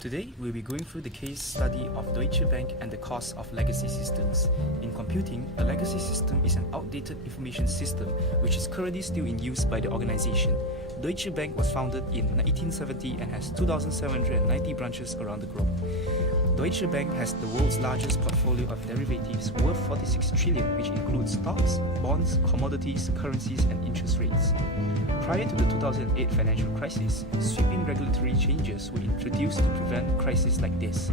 Today, we'll be going through the case study of Deutsche Bank and the cost of legacy systems. In computing, a legacy system is an outdated information system which is currently still in use by the organization. Deutsche Bank was founded in 1870 and has 2,790 branches around the globe. Deutsche Bank has the world's largest portfolio of derivatives worth 46 trillion, which includes stocks, bonds, commodities, currencies, and interest rates. Prior to the 2008 financial crisis, sweeping regulatory changes were introduced to prevent crises like this.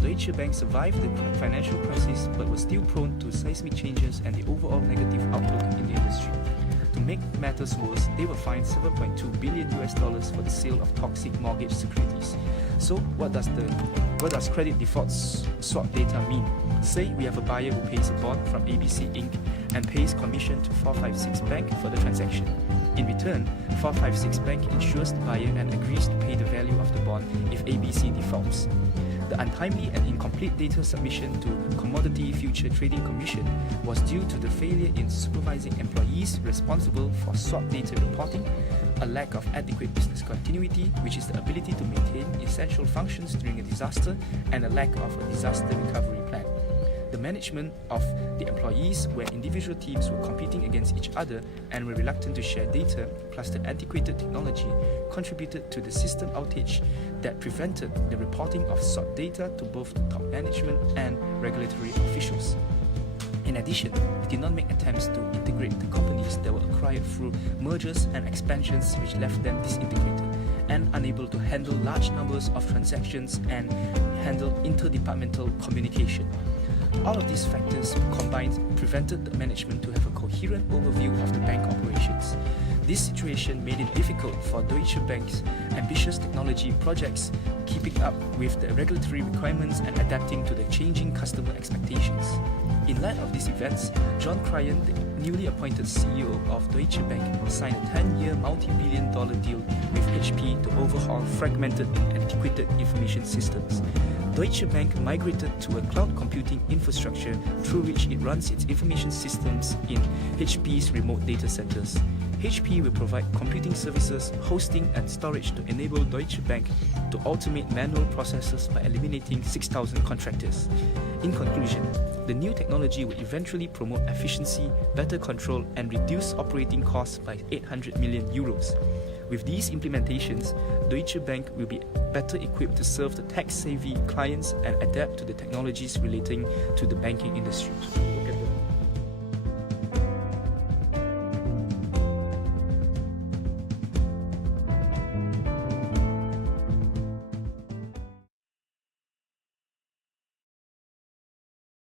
Deutsche Bank survived the financial crisis but was still prone to seismic changes and the overall negative outlook in the industry. To make matters worse, they were fined $7.2 billion for the sale of toxic mortgage securities. So what does credit default swap data mean? Say we have a buyer who pays a bond from ABC Inc. and pays commission to 456 Bank for the transaction. In return, 456 Bank insures the buyer and agrees to pay the value of the bond if ABC defaults. The untimely and incomplete data submission to Commodity Future Trading Commission was due to the failure in supervising employees responsible for swap data reporting, a lack of adequate business continuity, which is the ability to maintain essential functions during a disaster, and a lack of a disaster recovery plan. The management of the employees, where individual teams were competing against each other and were reluctant to share data, plus the antiquated technology, contributed to the system outage that prevented the reporting of sought data to both the top management and regulatory officials. In addition, it did not make attempts to integrate the companies that were acquired through mergers and expansions, which left them disintegrated and unable to handle large numbers of transactions and handle interdepartmental communication. All of these factors combined prevented the management to have a coherent overview of the bank operations. This situation made it difficult for Deutsche Bank's ambitious technology projects keeping up with the regulatory requirements and adapting to the changing customer expectations. In light of these events, John Cryan, the newly appointed CEO of Deutsche Bank, signed a 10-year multi-billion-dollar deal with HP to overhaul fragmented and antiquated information systems. Deutsche Bank migrated to a cloud computing infrastructure through which it runs its information systems in HP's remote data centers. HP will provide computing services, hosting and storage to enable Deutsche Bank to automate manual processes by eliminating 6,000 contractors. In conclusion, the new technology will eventually promote efficiency, better control and reduce operating costs by 800 million euros. With these implementations, Deutsche Bank will be better equipped to serve the tech-savvy clients and adapt to the technologies relating to the banking industry.